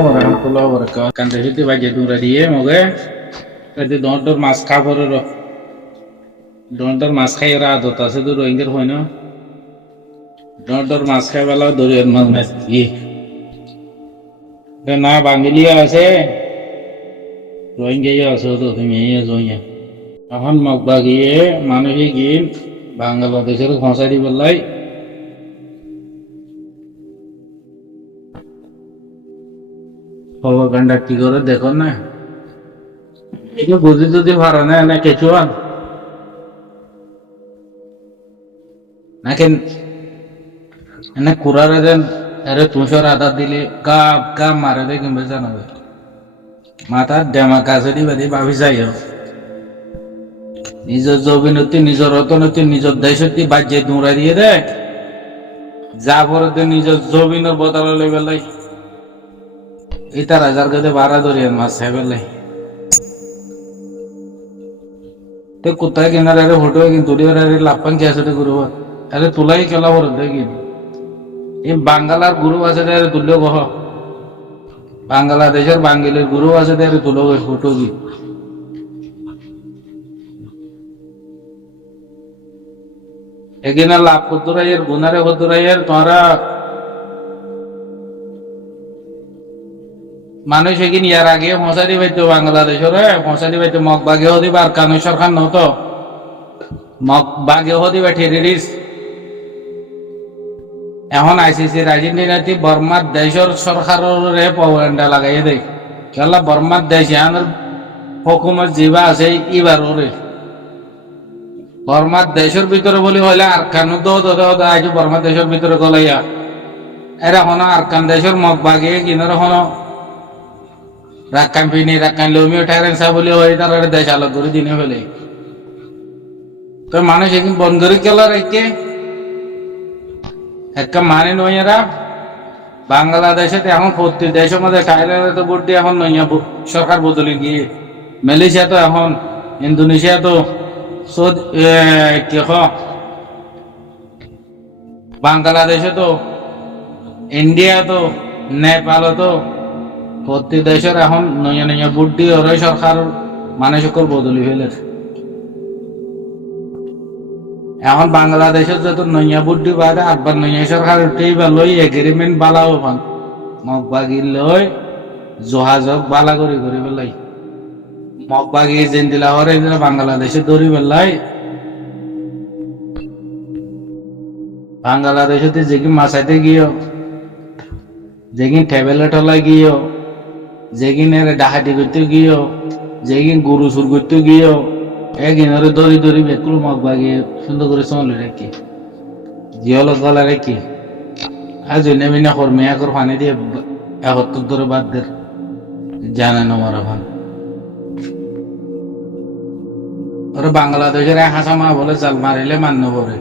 warahmatullahi wabarakatuh. Kan dari itu baca dura dia, moga tadi dontor mas cover ro, dontor mas kaya rado, tase dulu ingkir hoino, dontor mas kaya bala durian mas i. Dan na Bangilia ase, rohingya ase tu tumi rohingya. Ahon magbagi manusia gin, Bangladesh ro khonsa di belai. propaganda কি করে দেখো না এটা বুঝি যদি পারো না না কিছু নাকি এনে কুরারে দেন আরে তুষার আদা দিলে কাপ কাপ মারে দে কিংবা জানাবে মাথার ডেমা কাছে দিবে ভাবি যাইও নিজের জবিনতি নিজের রতনতি নিজের দেশতি বাজ্যে দৌড়া দিয়ে দেয় যা পরে নিজের জবিনের বদলা লইবে লাই এটা রাজার কাছে বাড়া ধরিয়ান মাছ খাইবে ते कुत्ता घेणार अरे फोटो घेऊन तुडीवर अरे लापान घ्यायसाठी गुरु अरे तुलाही केला बरं घेईन हे बांगालार गुरु वाचत अरे तुल्य गह बांगलादेशात बांगेले गुरु वाचत अरे तुलो फोटो घे এগিনা লাভ করতো রাইয়ের গুনারে করতো রাইয়ের তোরা মানুষ এগিন ইয়ার আগে মশারি পাইতো বাংলাদেশের মশারি পাইতো মগ বাগে হদি বার কানু সরকার নতো মগ বাগে হদি বা টেরিরিস এখন আইসিসি রাজনীতি বর্মার দেশের সরকারের প্রপাগান্ডা লাগাই দেয় কেলা বর্মার দেশ ইয়ানোর হুকুমত জিবা আছে ইবার ওরে বর্মার দেশের ভিতরে বলি হইলে আর কানু দো আজ বর্মার দেশের ভিতরে গলাইয়া এরা হনো আর কান দেশের মগ বাগে কিনার হনো রাক্কান পিনি রাক্কান লমি উঠাইরেন সা বলি হয় তার দেশ আলোক করে দিনে ফেলে তো মানুষ একদিন বন্ধ করে গেল রেখে একটা মানে নয় এরা বাংলাদেশে এখন প্রতি দেশের মধ্যে থাইল্যান্ডে তো ভোট দিয়ে এখন নয় সরকার বদলে গিয়ে মালয়েশিয়া তো এখন ইন্দোনেশিয়া তো বাংলাদেশে তো ইন্ডিয়া তো নেপাল তো প্রতি দেশের এখন নয়া নয়া বুদ্ধি ওরাই সরকার মানে সকল বদলি ফেলে এখন বাংলাদেশের যত নয়া বুদ্ধি বাদে আবার নয়া সরকার উঠেই বা লই এগ্রিমেন্ট বালাও পান মগ বাগি লই জহাজক বালা করি পেলাই মগ বাগি যেন দিলা হরে বাংলাদেশে দৌড়ি পেলাই বাংলাদেশে যেগিন মাছাইতে গিয়েও যেগিন টেবেলে টলাই গিয়েও যেগিন ডাহাতি করতে গিয়েও যেগিন গরু সুর করতে গিয়েও একদিনের দড়ি দড়ি বেকুল মগ বাগিয়ে সুন্দর করে চলে রেখে জিয়লত গলা রেখে আর জন্য মিনা কর্মে একর পানি দিয়ে 71 ধরে বাদ দের জানে না মারা ভান ওরা বাংলাদেশের হাসা মা বলে জাল মারিলে মান্য পরে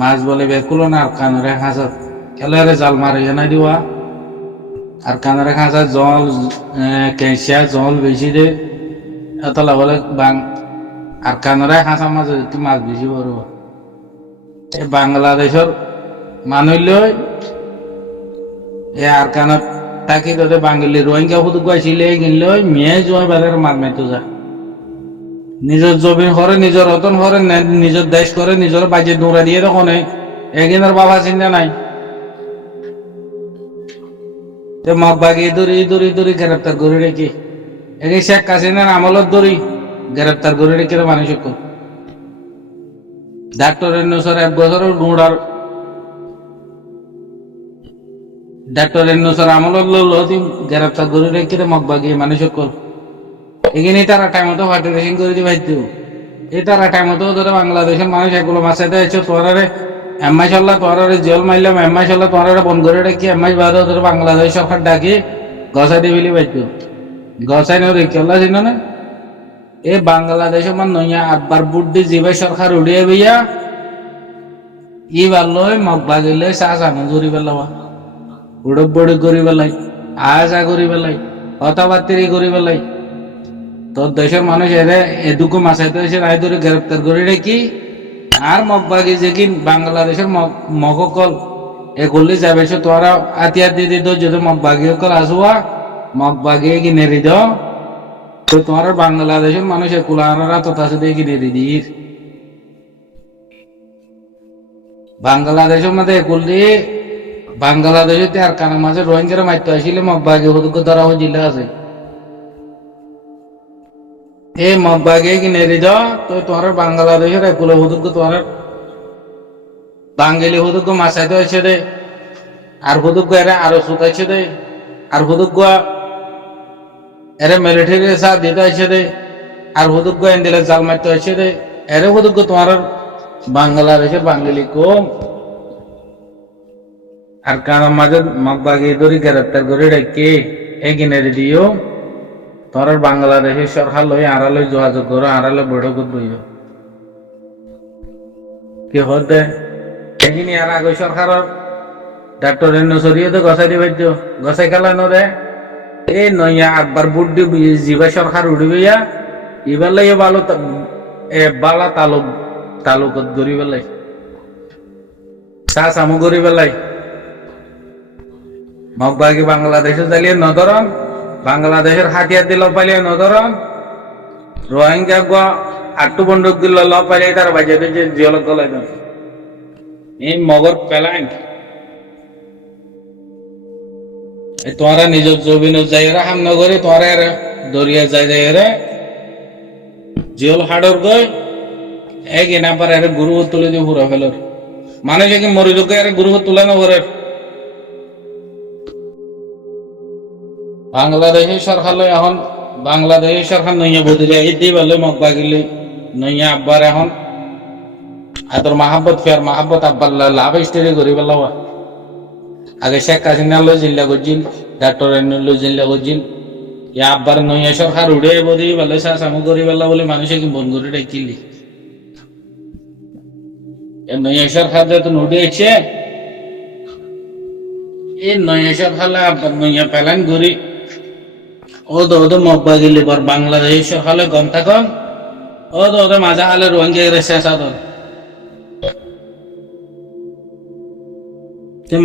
মাছ বলে বেকুল না আর কানরে হাসা খেলে জাল মারিয়ে না দিওয়া আর কানরে হাসা জল কেঁচিয়া জল বেশি দে এতলা বলে বাং আর কানরে হাসা মাছ মাছ বেশি বড় এই বাংলাদেশের মানুষ লই এ আর কানত তাকে তোদের বাঙালি রোহিঙ্গা ফুটু গাইছিলে কিনলে মেয়ে জয় বাজার মার মেতো যা নিজের জমিন করে নিজের রতন করে নিজের দেশ করে নিজের বাজে দৌড়া দিয়ে তখন এগিনের বাবা চিন্তা নাই মগ বাগিয়ে দড়ি গ্রেপ্তার করে রেখে এগে শেখ হাসিনার আমলত দড়ি গ্রেপ্তার করে রেখে মানুষ ডাক্তারের নুসর 1 বছরের গুঁড়ার ডাক্তারের নুসর আমলত গ্রেপ্তার করে রেখে মগ বাগিয়ে মানুষ এখানে তারা টাইম মতো ফার্টিলাইজিং করে দিয়ে ভাইতো এই তারা টাইম মতো ধরে বাংলাদেশের মানুষ এগুলো মাসাইতে হচ্ছে তোরারে এমআই সাল্লাহ তোরারে জেল মারলাম এমআই সাল্লাহ তোরারে বন্ধ করে রাখি এমআই বাদে ধরে বাংলাদেশ সরকার ডাকি গসাই দিয়ে ফেলি ভাইতো গসাই নেই রেখে আল্লাহ ছিল না এ বাংলাদেশে মান নইয়া আটবার বুদ্ধি জিবে সরকার উড়িয়ে বইয়া ই বাল্লই মগ বাগিলে চা চানো জুড়ি পেলাবা উড়ব বড়ি করি পেলাই আশা করি পেলাই কথাবার্তি করি পেলাই তোর দেশের মানুষ এরে এদুকু মাসাইতে এসে রায় ধরে গ্রেপ্তার করে রেখি আর মগ বাগি যে কি বাংলাদেশের মগকল এ করলে যাবে সে তোরা আতিয়ার দিয়ে দিত যদি মগ বাগিয়ে কর আসুয়া মগ বাগিয়ে কিনে দিত তো তোমার বাংলাদেশের মানুষ কুলারা তো তার সাথে কিনে দিদির বাংলাদেশের মধ্যে করলে বাংলাদেশে আর কানের মাঝে রোহিঙ্গারা মারতে আসলে মগ বাগিয়ে হদুক ধরা হয়ে জিল্লা আছে এই মগ বাগিয়ে কিনে দিত তো তোমার বাংলাদেশের একুলে হদুক তোমার বাঙালি হদুক মাছাইতে হয়েছে দে আর হুদুক এরা আরো সুতাইছে দে আর হুদুক এরা মিলিটারি সাথ দিতে হয়েছে দে আর হুদুক এন্দিলে জাল মারতে হয়েছে দে এরে হুদুক তোমার বাংলাদেশের বাঙালি কম আর কারণ মাঝে মগবাগি ধরে গ্রেপ্তার করে রেখে এগিয়ে দিও তোমার বাংলাদেশের সরকার লই আড়ালে যোগাযোগ করো আড়ালে বৈঠক বইও কি হতে এগিয়ে আর আগে সরকারের ডাক্তার সরিয়ে তো গসাই দিবে গসাই খেলা নরে এই নইয়া একবার বুট দিবি জিবা সরকার উড়িবে এবার লাগে ভালো বালা তালুকত গড়ি বেলাই চা চামু গড়ি বেলাই মগবাগি বাংলাদেশে চালিয়ে নধরন বাংলাদেশের হাতিয়ার দিল পালিয়ে নধরন রোহিঙ্গা গো আট্টু বন্দুক দিল ল পালিয়ে তার বাজে যে জিয়লত গলাই দেন এই মগর পেলাইন তোমারা নিজের জমিন যাইরা হামনা করে তোমারা দরিয়া যাইরা জিওল হাডর গই এক নাম্বার এর গুরু তুলে দিয়ে পুরো ফেলর মানুষ কি মরি যোগ্য এর গুরু তুলে না করে বাংলাদেশের সরকার এখন বাংলাদেশের সরকার নইয়া বদলে এই বলে মগবাগিলি নইয়া আব্বার এখন আদর মাহাব্বত ফের মাহাব্বত আব্বার লাভ স্টেরি করি পেলাওয়া আগে শেখ হাসিনা লো জিল্লা করছিল ডাক্তার লো জিল্লা করছিল ইয়া আব্বার নইয়া সরকার উড়ে বদি বলে চা চামু করি পেলা বলে মানুষে কি বন করে ডাকিলি নইয়া সরকার তো উঠেছে এই নইয়া সরকার আব্বার নইয়া পেলান করি ও তো মগবাগিলি পর বাংলাদেশ সরকার গম থাকুন ও তো মাজা হালে রোহিঙ্গা শেষ আদর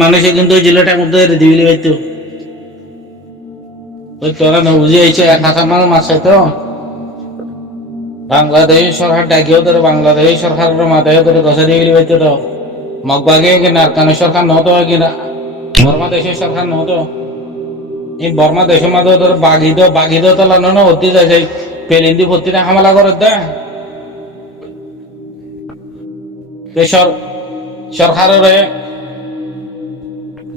মানুষে কিন্তু জেলাটার মধ্যে দিবিলি পাইতো ওই তোরা না বুঝে আইছে এক হাজার মাসে তো বাংলাদেশ সরকার ডাকিও ধরে বাংলাদেশ সরকারের মাথায় ধরে গছা দিবিলি পাইতো তো মগবাগে কিনা আরকানের সরকার নত কিনা বর্মা দেশের সরকার নত এই বর্মা দেশের মাঝে ধরে বাগিদ তোলানো না হতে যায় পেলিন্দি ভর্তিটা হামলা করে দেয় সরকারের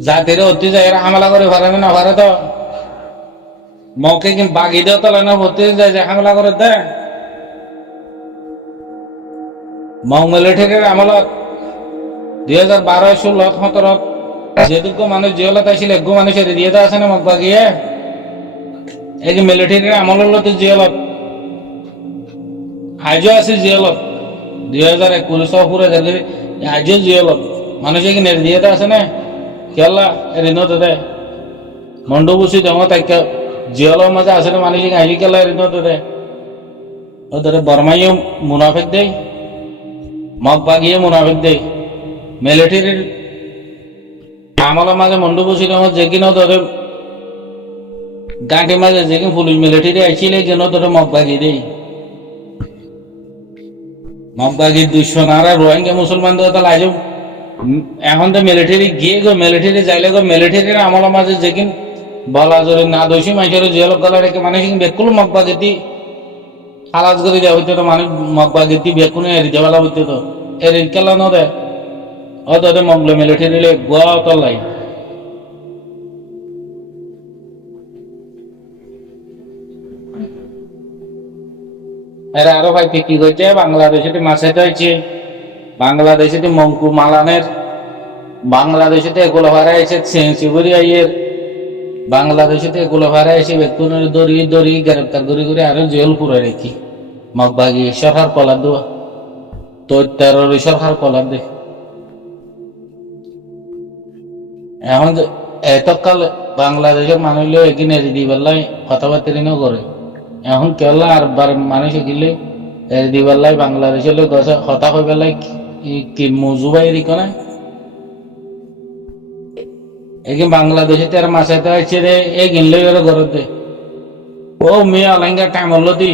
জাতির অতি যায় হামলা করে পারে না পারে তো মকে কিন্তু বাগি দেওয়া তো না হতে যায় যে হামলা করে দেয় মগ মিলিটারির আমলত 2012-16-17 যেটুকু মানুষ জিয়লত আসছিল একগু মানুষের দিয়ে তো আছে না মগ বাগিয়ে এই মিলিটারির আমলত জিয়লত আজও আছে জিয়লত 2021 পুরো আজও জিয়লত মানুষের কি দিয়ে তো আছে না কেলা ঋণ দে মন্ডবুসি জমা তাই জিয়লের মাঝে আছে না মানুষ আইলি কেলা ঋণ দে ও ধরে বর্মাইও মুনাফিক দেয় মগ বাগিয়ে মুনাফিক দেয় মিলিটারির আমলের মাঝে মন্ডবুসি জমা যে কিনা ধরে গাঁটির মাঝে যে কিনা পুলিশ মিলিটারি আইছিলে কেন ধরে মগ বাগিয়ে দেয় মগ বাগিয়ে দুশ্মন আর রোহিঙ্গা মুসলমান তো লাইজ এখন তো মিলিটারি গিয়ে গো মিলিটারি যাইলে গো মিলিটারির আমলের মাঝে যেকিন বলা জোরে না দোষী মানুষের জেল গলা রেখে মানুষ বেকুল মগবাগিতি খালাস করে দেওয়া হইতো তো মানুষ মগবাগিতি বেকুনে এরি দেওয়ালা হইতো তো এরি কেলা ন দে হয়তো মগলো মিলিটারি গোয়া তলাই এরা আরো ভাই কি করছে বাংলাদেশে মাছে হয়েছে বাংলাদেশে মঙ্কু মালানের বাংলাদেশে এগুলো ভাড়া এসে শিবুরি আইয়ের বাংলাদেশে এগুলো ভাড়া এসে বেতনের দড়ি গ্রেপ্তার করে আরো জেল পুরে রেখি মগবাগি সরকার কলার দেওয়া তো তেরোরি সরকার কলার দে এখন এতকাল বাংলাদেশের মানুষ এগিয়ে দি বেলায় কথাবার্তা ন করে এখন কেলা আর মানুষ এগিলে দি বেলায় বাংলাদেশের কথা হয়ে বেলায় কি মজুবাই দিক না এগিন বাংলাদেশে তের মাসে তো আছে রে এগিন লই ওর ঘরতে ও মেয়ে আলাঙ্গা টাইম হলো দি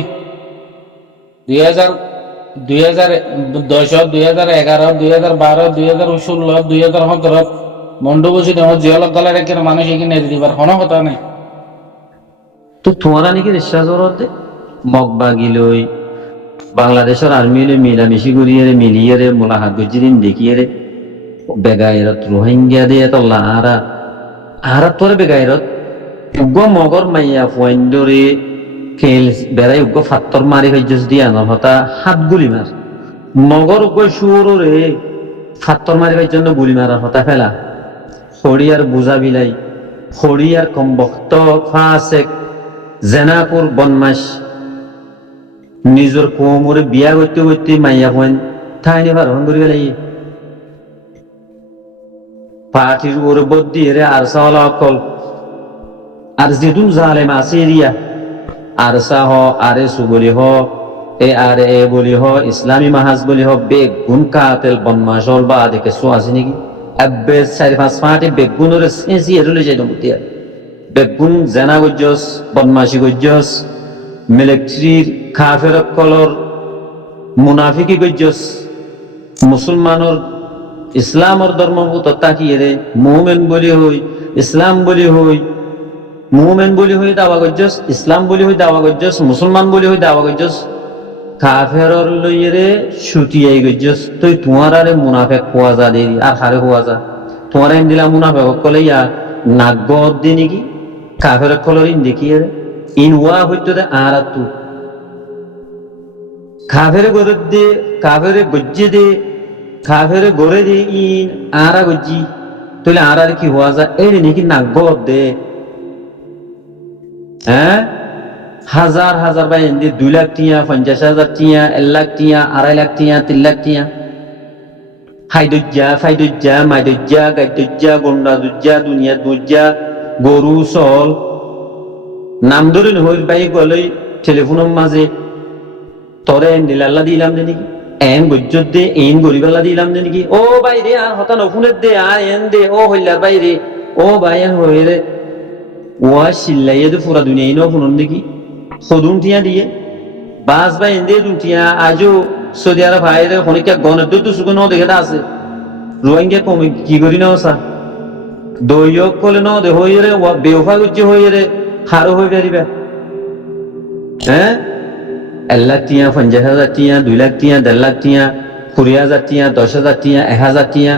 2010 2011 2012 2016 2017 মন্ডু বসে দেওয়া জিয়ালক গলার একের মানুষ এগিয়ে দিবার কোনো কথা নেই তো তোমারা নাকি বিশ্বাস করতে মগবা গিলই বাংলাদেশের আর্মি মিলামিশি করিয়ে মিলিয়ে মোলাহাত গজিদিন দেখিয়ে বেগাইরত রোহিঙ্গা দিয়ে তো লাহারা আহারা তোরে বেগাইরত উগ্র মগর মাইয়া ফুয়াইন্দরে খেল বেড়াই উগ্র ফাত্তর মারি হইজস দিয়া নহতা হাত গুলি মার মগর উগ্র সুরে ফাত্তর মারি হইজন্য গুলি মারা হতা ফেলা হরিয়ার বুঝা বিলাই হরিয়ার কমবক্ত ফাসেক জেনাপুর বনমাস নিজের কোমরে বিয়া করতে করতে মাইয়া ফুয়াইন ঠাইনি ভারণ করি গেলাই পার্টির ওর বদ্দি রে আর সাহলা অকল আর যেদুন জালেম আছে এরিয়া আর সাহ আরে সুবলি হ এ আর এ বলি হ ইসলামী মাহাজ বলি হ বেগুন কাতেল বনমাসল বা দেখে শো আছে নাকি এব্বে 4-5 পার্টি বেগুনের সেঁচি এরলে যাইতো মুতিয়া বেগুন জেনা গজ্জস বদমাশি গজ্জস মিলিটারির কাফের কলর মুনাফিকি গজ্জস মুসলমানের ইসলামর ধর্মভূত তাকিয়ে রে মুমেন বলি হই ইসলাম বলি হই মুমেন বলি হই দাওয়া গজ্জস ইসলাম বলি হই দাওয়া গজ্জস মুসলমান বলি হই দাওয়া গজ্জস কাফেরর লইয়ে রে ছুটিয়াই গজ্জস তুই তোমার আরে মুনাফেক হওয়া যা দেরি আর হারে হওয়া যা তোমার এন দিলা মুনাফেক কলে ইয়া নাগ্য দি নাকি কাফের কলর ইন দেখিয়ে রে ইন ওয়া হইতো দে আর তু কাফের গরে দে কাফের গজ্জে দে কাফের গরে দে ইন আরা গজ্জি তুই আর আর কি হওয়া যা এর নাকি নাগ্য দে হ্যাঁ হাজার হাজার বাই 2 লাখ টিয়া 50,000 টিয়া 1 লাখ টিয়া 2.5 লাখ টিয়া 3 লাখ টিয়া ফাইদুজ্জা মাইদুজ্জা গাইদুজ্জা গন্ডা দুজ্জা দুনিয়া দুজ্জা গরু চল নাম ধরে নহইল বাই গলই টেলিফোনের মাঝে তরে এন দিলাল্লা দিলাম দে নাকি এন গজ্জত দে এন গরিবাল্লা দিলাম দে নাকি ও ভাই রে আর হতা নফুনের দে আর এন দে ও হইলার ভাই রে ও ভাই এন হই রে ওয়া শিল্লাইয়ে দে পুরা দুনিয়া ইনো ফুনন দেখি সদুন টিয়া দিয়ে বাস বা এন্দে দুটিয়া আজও সৌদি আরব ভাইরে খনিকা গণের দুটো সুগন দেখে আছে রোহিঙ্গা কমে কি করি না ওসা দইয়ক কলে ন দে হই রে বেওফা গুজি হই রে হারো হই পারিবা হ্যাঁ 1 লাখ টিয়া 50,000 টিয়া 2 লাখ টিয়া 1.5 লাখ টিয়া 20,000 টিয়া 10,000 টিয়া 1,000 টিয়া